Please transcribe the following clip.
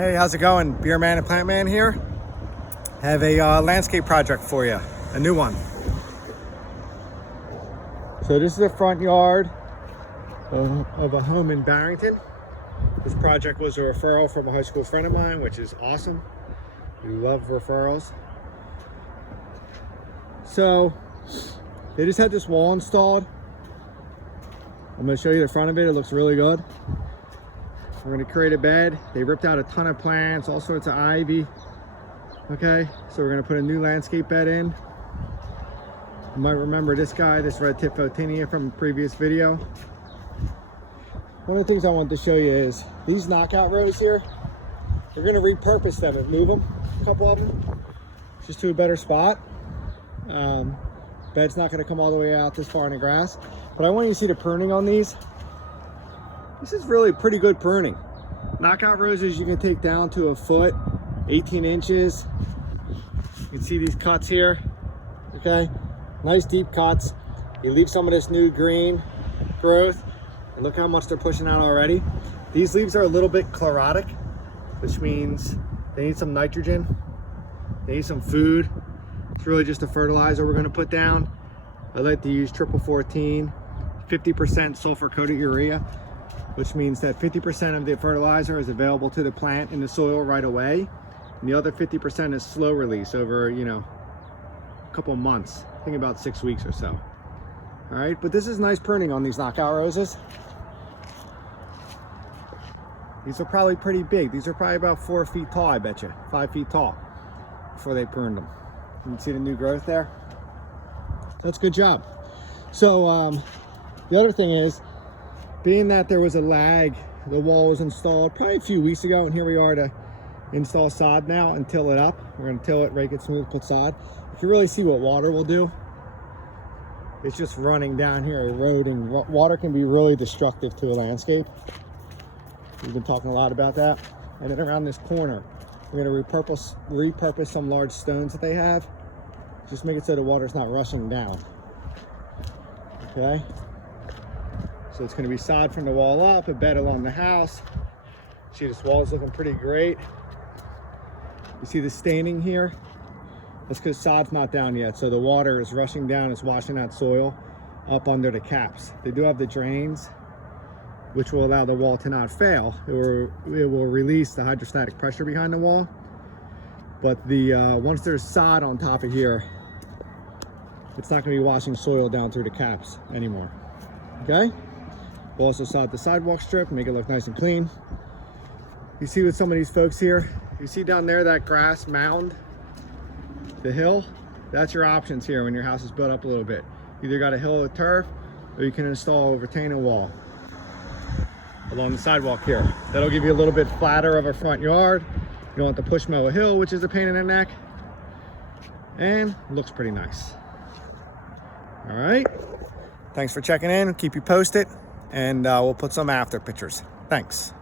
Hey, how's it going? Beer Man and Plant Man here. Have a landscape project for you, a new one. So this is the front yard of a home in Barrington. This project was a referral from a high school friend of mine, which is awesome. We love referrals. So they just had this wall installed. I'm going to show you the front of it. It looks really good. We're going to create a bed. They ripped out a ton of plants, all sorts of ivy. Okay, so we're going to put a new landscape bed in. You might remember this guy, this red tip photinia from a previous video. One of the things I wanted to show you is these knockout rows here. We're going to repurpose them and move them, a couple of them, just to a better spot. Bed's not going to come all the way out this far in the grass, but I want you to see the pruning on these. This is really pretty good pruning. Knockout roses you can take down to a foot, 18 inches. You can see these cuts here, okay? Nice deep cuts. You leave some of this new green growth, and look how much they're pushing out already. These leaves are a little bit chlorotic, which means they need some nitrogen, they need some food. It's really just a fertilizer we're gonna put down. I like to use triple 14, 50% sulfur coated urea, which means that 50% of the fertilizer is available to the plant in the soil right away. And the other 50% is slow release over, a couple months. I think about 6 weeks or so. All right, but this is nice pruning on these knockout roses. These are probably pretty big. These are probably about 4 feet tall, I bet you, 5 feet tall before they pruned them. You can see the new growth there. That's a good job. So the other thing is, being that there was a lag, the wall was installed probably a few weeks ago, and here we are to install sod now and till it up. We're going to till it, rake it smooth, put sod. If you really see what water will do, it's just running down here, eroding. Water can be really destructive to a landscape. We've been talking a lot about that. And then around this corner, we're going to repurpose some large stones that they have. Just make it so the water's not rushing down. Okay? So it's going to be sod from the wall up, a bed along the house. See, this wall is looking pretty great. You see the staining here? That's because sod's not down yet, so the water is rushing down, it's washing that soil up under the caps. They do have the drains, which will allow the wall to not fail. It will release the hydrostatic pressure behind the wall. But once there's sod on top of here, it's not going to be washing soil down through the caps anymore. Okay? We'll also sod the sidewalk strip, make it look nice and clean. You see with some of these folks here, you see down there that grass mound, the hill? That's your options here when your house is built up a little bit. Either got a hill of turf, or you can install a retaining wall along the sidewalk here. That'll give you a little bit flatter of a front yard. You don't have to push mow a hill, which is a pain in the neck. And looks pretty nice. All right. Thanks for checking in. Keep you posted. And we'll put some after pictures. Thanks.